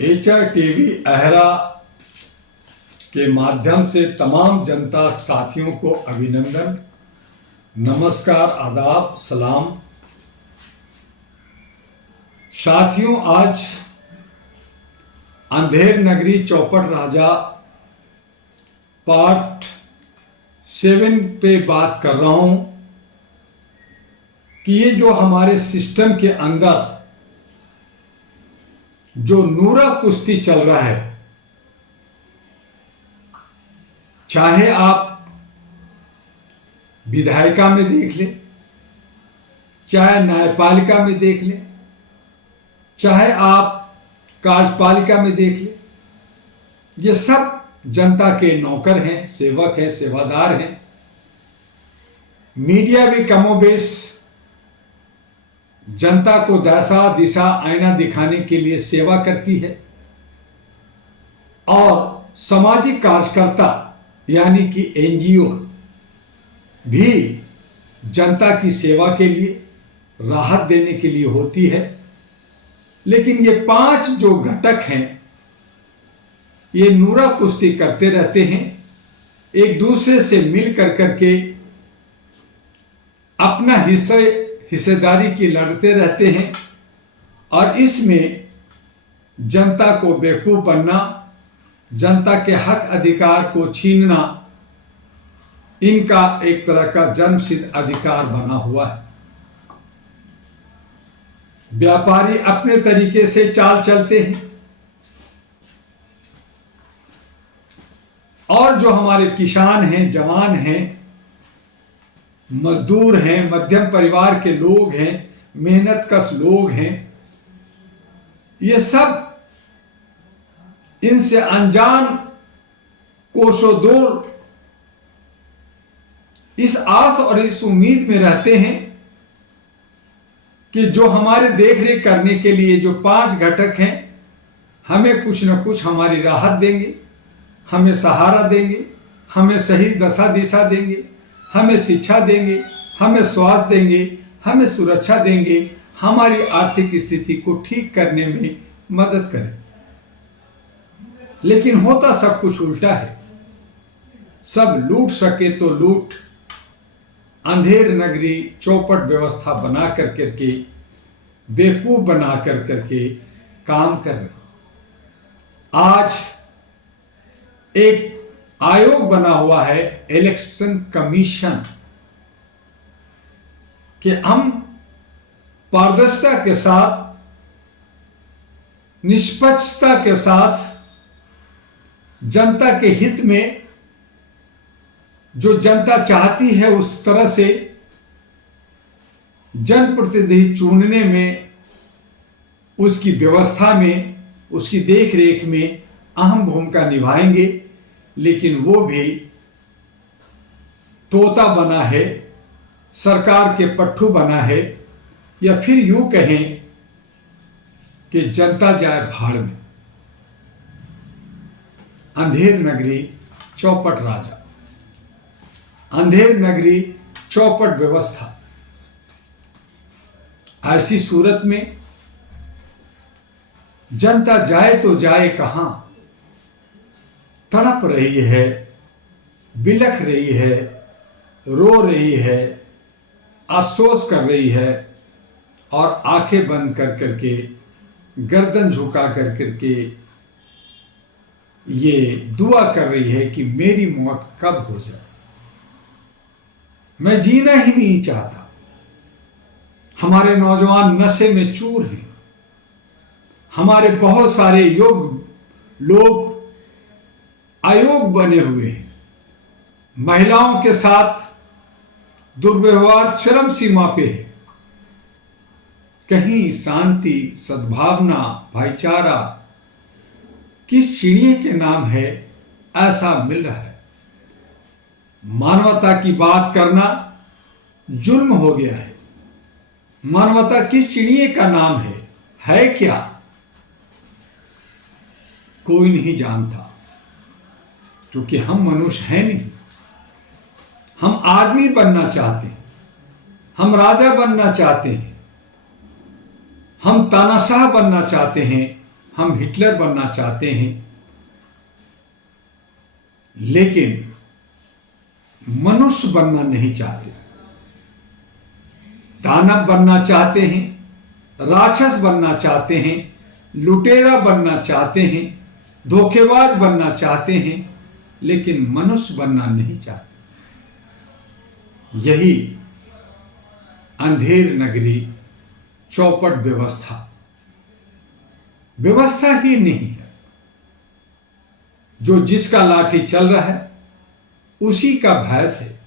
HR TV अहरा के माध्यम से तमाम जनता साथियों को अभिनंदन, नमस्कार, आदाब, सलाम। साथियों, आज अंधेर नगरी चौपट राजा पार्ट 7 पे बात कर रहा हूं कि ये जो हमारे सिस्टम के अंदर जो नूरा कुश्ती चल रहा है, चाहे आप विधायिका में देख लें, चाहे न्यायपालिका में देख लें, चाहे आप कार्यपालिका में देख लें, ये सब जनता के नौकर हैं, सेवक हैं, सेवादार हैं। मीडिया भी कमोबेश जनता को दशा दिशा आईना दिखाने के लिए सेवा करती है और सामाजिक कार्यकर्ता यानी कि एनजीओ भी जनता की सेवा के लिए, राहत देने के लिए होती है। लेकिन ये 5 जो घटक हैं, ये नूरा कुश्ती करते रहते हैं, एक दूसरे से मिल करके अपना हिस्सेदारी की लड़ते रहते हैं और इसमें जनता को बेवकूफ बनना, जनता के हक अधिकार को छीनना इनका एक तरह का जन्मसिद्ध अधिकार बना हुआ है। व्यापारी अपने तरीके से चाल चलते हैं और जो हमारे किसान हैं, जवान हैं, मजदूर हैं, मध्यम परिवार के लोग हैं, मेहनतकश लोग हैं, ये सब इनसे अनजान कोसों दूर इस आस और इस उम्मीद में रहते हैं कि जो हमारे देखरेख करने के लिए जो 5 घटक हैं, हमें कुछ न कुछ हमारी राहत देंगे, हमें सहारा देंगे, हमें सही दशा दिशा देंगे, हमें शिक्षा देंगे, हमें स्वास्थ्य देंगे, हमें सुरक्षा देंगे, हमारी आर्थिक स्थिति को ठीक करने में मदद करें। लेकिन होता सब कुछ उल्टा है। सब लूट सके तो लूट, अंधेर नगरी चौपट व्यवस्था बना करके, बेवकूफ बना करके काम कर रहे। आज एक आयोग बना हुआ है, इलेक्शन कमीशन, कि हम पारदर्शिता के साथ, निष्पक्षता के साथ जनता के हित में जो जनता चाहती है उस तरह से जनप्रतिनिधि चुनने में, उसकी व्यवस्था में, उसकी देखरेख में अहम भूमिका निभाएंगे। लेकिन वो भी तोता बना है, सरकार के पट्टू बना है, या फिर यूं कहें कि जनता जाए भाड़ में। अंधेर नगरी चौपट राजा, अंधेर नगरी चौपट व्यवस्था, ऐसी सूरत में जनता जाए तो जाए कहां? तड़प रही है, बिलख रही है, रो रही है, अफसोस कर रही है और आंखें बंद करके, गर्दन झुका करके ये दुआ कर रही है कि मेरी मौत कब हो जाए, मैं जीना ही नहीं चाहता। हमारे नौजवान नशे में चूर हैं, हमारे बहुत सारे लोग अयोग बने हुए हैं, महिलाओं के साथ दुर्व्यवहार चरम सीमा पे है। कहीं शांति, सद्भावना, भाईचारा किस चिड़िए के नाम है ऐसा मिल रहा है। मानवता की बात करना जुल्म हो गया है। मानवता किस चिड़िए का नाम है क्या? कोई नहीं जानता, क्योंकि हम मनुष्य हैं नहीं। हम आदमी बनना चाहते हैं, हम राजा बनना चाहते हैं, हम तानाशाह बनना चाहते हैं, हम हिटलर बनना चाहते हैं, लेकिन मनुष्य बनना नहीं चाहते। दानव बनना चाहते हैं, राक्षस बनना चाहते हैं, लुटेरा बनना चाहते हैं, धोखेबाज बनना चाहते हैं, लेकिन मनुष्य बनना नहीं चाहते। यही अंधेर नगरी चौपट व्यवस्था ही नहीं है। जो जिसका लाठी चल रहा है उसी का भैंस है।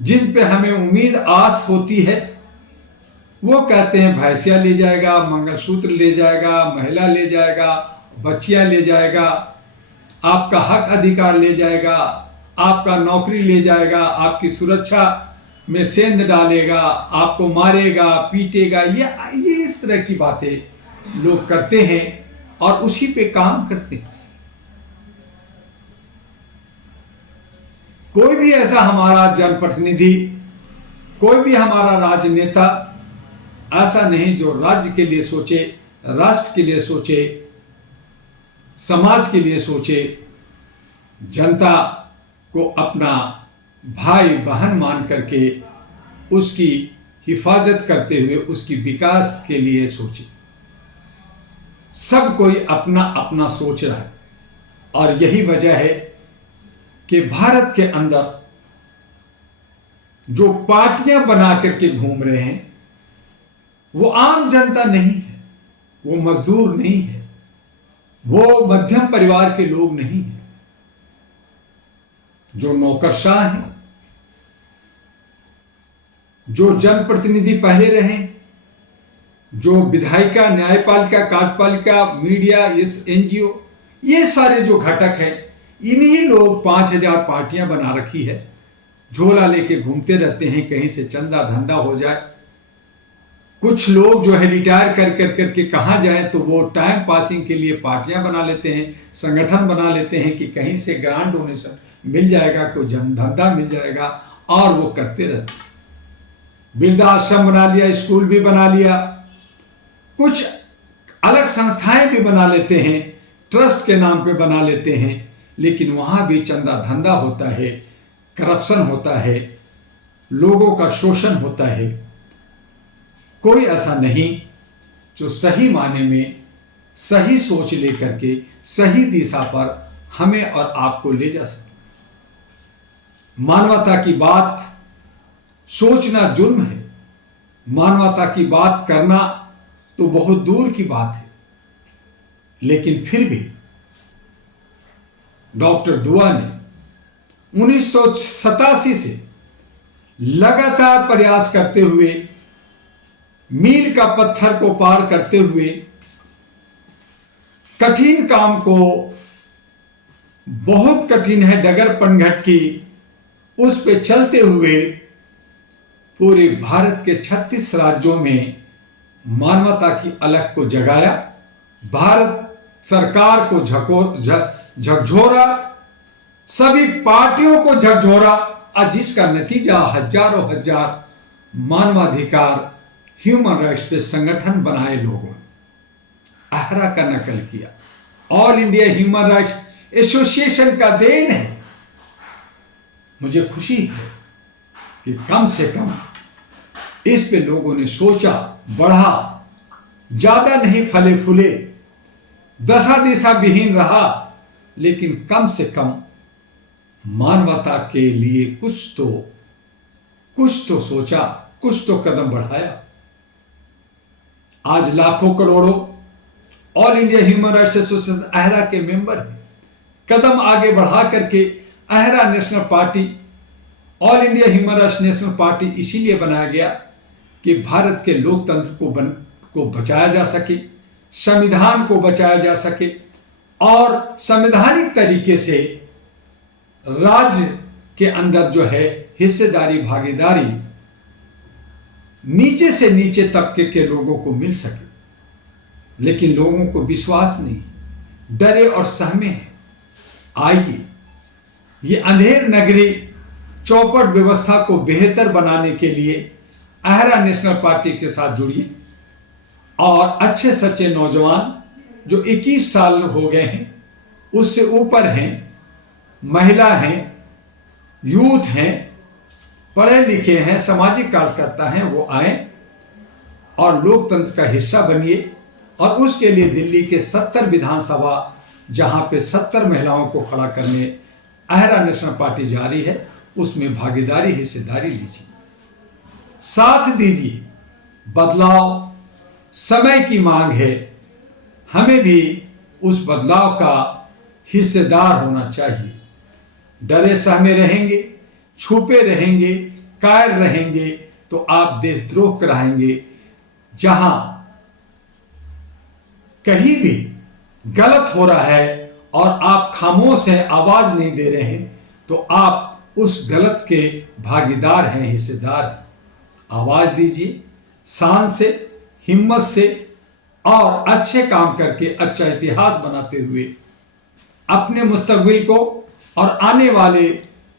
जिन पे हमें उम्मीद आस होती है वो कहते हैं भैंसिया ले जाएगा, मंगलसूत्र ले जाएगा, महिला ले जाएगा, बच्चियां ले जाएगा, आपका हक अधिकार ले जाएगा, आपका नौकरी ले जाएगा, आपकी सुरक्षा में सेंध डालेगा, आपको मारेगा, पीटेगा। ये इस तरह की बातें लोग करते हैं और उसी पे काम करते हैं। कोई भी ऐसा हमारा जनप्रतिनिधि, कोई भी हमारा राजनेता ऐसा नहीं जो राज्य के लिए सोचे, राष्ट्र के लिए सोचे, समाज के लिए सोचे, जनता को अपना भाई बहन मान करके उसकी हिफाजत करते हुए उसकी विकास के लिए सोचे। सब कोई अपना अपना सोच रहा है और यही वजह है कि भारत के अंदर जो पार्टियां बना करके घूम रहे हैं वो आम जनता नहीं है, वो मजदूर नहीं है, वो मध्यम परिवार के लोग नहीं है। जो नौकरशाह हैं, जो जनप्रतिनिधि पहले रहे, जो विधायिका, न्यायपालिका, कार्यपालिका, मीडिया, इस एनजीओ, ये सारे जो घटक हैं, इन्हीं लोग 5000 पार्टियां बना रखी है। झोला लेके घूमते रहते हैं, कहीं से चंदा धंधा हो जाए। कुछ लोग जो है रिटायर कर करके कहाँ जाएं तो वो टाइम पासिंग के लिए पार्टियां बना लेते हैं, संगठन बना लेते हैं कि कहीं से ग्रांट डोनेशन मिल जाएगा, कोई जन धंधा मिल जाएगा, और वो करते रहते हैं। वृद्धाश्रम बना लिया, स्कूल भी बना लिया, कुछ अलग संस्थाएं भी बना लेते हैं, ट्रस्ट के नाम पे बना लेते हैं, लेकिन वहां भी चंदा धंधा होता है, करप्शन होता है, लोगों का शोषण होता है। कोई ऐसा नहीं जो सही मायने में सही सोच लेकर के सही दिशा पर हमें और आपको ले जा सके। मानवता की बात सोचना जुर्म है, मानवता की बात करना तो बहुत दूर की बात है, लेकिन फिर भी डॉक्टर दुआ ने 1987 से लगातार प्रयास करते हुए, मील का पत्थर को पार करते हुए, कठिन काम को, बहुत कठिन है डगर पनघट की, उस पे चलते हुए पूरे भारत के 36 राज्यों में मानवता की अलग को जगाया, भारत सरकार को झकझोरा, सभी पार्टियों को झकझोरा, और जिसका नतीजा हजारों हजार मानवाधिकार, ह्यूमन राइट्स पे संगठन बनाए लोगों ने आहरा का नकल किया। All India human rights association का देन है। मुझे खुशी है कि कम से कम इस पे लोगों ने सोचा, बढ़ा, ज्यादा नहीं फले फूले, दशा दिशा विहीन रहा, लेकिन कम से कम मानवता के लिए कुछ तो सोचा, कुछ तो कदम बढ़ाया। आज लाखों करोड़ों all India human rights association AHRA के मेंबर हैं। कदम आगे बढ़ा करके AHRA national party, all India human rights national party इसीलिए बनाया गया कि भारत के लोकतंत्र को बचाया जा सके, संविधान को बचाया जा सके, और संवैधानिक तरीके से राज्य के अंदर जो है हिस्सेदारी, भागीदारी नीचे से नीचे तबके के लोगों को मिल सके। लेकिन लोगों को विश्वास नहीं, डरे और सहमे हैं। आइए ये अंधेर नगरी चौपट व्यवस्था को बेहतर बनाने के लिए आहरा नेशनल पार्टी के साथ जुड़िए और अच्छे सच्चे नौजवान जो 21 साल हो गए हैं, उससे ऊपर हैं, महिला हैं, यूथ हैं, पढ़े लिखे हैं, सामाजिक कार्यकर्ता हैं, वो आए और लोकतंत्र का हिस्सा बनिए। और उसके लिए दिल्ली के 70 विधानसभा, जहां पे 70 महिलाओं को खड़ा करने अहरा नेशनल पार्टी जा रही है, उसमें भागीदारी, हिस्सेदारी लीजिए, साथ दीजिए। बदलाव समय की मांग है, हमें भी उस बदलाव का हिस्सेदार होना चाहिए। डरे सहमे रहेंगे, छुपे रहेंगे, कायर रहेंगे तो आप देशद्रोह कराएंगे। जहां कहीं भी गलत हो रहा है और आप खामोश हैं, आवाज नहीं दे रहे हैं, तो आप उस गलत के भागीदार हैं, हिस्सेदार हैं। आवाज दीजिए, शान से, हिम्मत से और अच्छे काम करके अच्छा इतिहास बनाते हुए अपने मुस्तकबिल को और आने वाले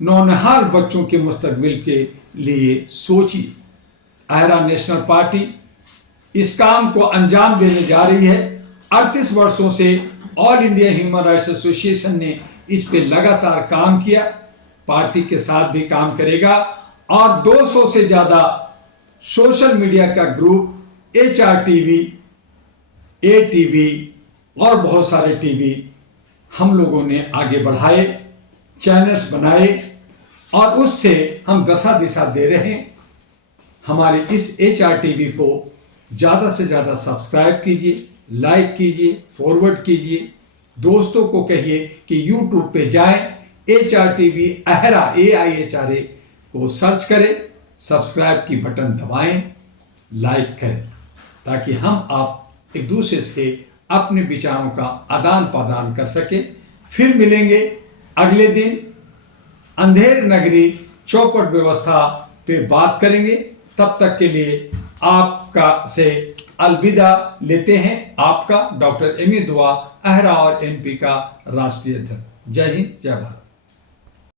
नौनिहाल बच्चों के मुस्तकबिल के लिए सोचिए। अहरा नेशनल पार्टी इस काम को अंजाम देने जा रही है। 38 वर्षों से all India human rights association ने इस पे लगातार काम किया, पार्टी के साथ भी काम करेगा। और 200 से ज्यादा सोशल मीडिया का ग्रुप, HRTV, ATV और बहुत सारे टीवी हम लोगों ने आगे बढ़ाए, चैनल्स बनाए और उससे हम दशा दिशा दे रहे हैं। हमारे इस HRTV को ज़्यादा से ज़्यादा सब्सक्राइब कीजिए, लाइक कीजिए, फॉरवर्ड कीजिए, दोस्तों को कहिए कि YouTube पे जाएं, HRTV अहरा AIHRA को सर्च करें, सब्सक्राइब की बटन दबाएं, लाइक करें, ताकि हम आप एक दूसरे से अपने विचारों का आदान प्रदान कर सके। फिर मिलेंगे अगले दिन, अंधेर नगरी चौपट व्यवस्था पे बात करेंगे। तब तक के लिए आपका से अलविदा लेते हैं। आपका डॉक्टर एमी दुआ, अहरा और NP का राष्ट्रीय अध्यक्ष। जय हिंद, जय भारत।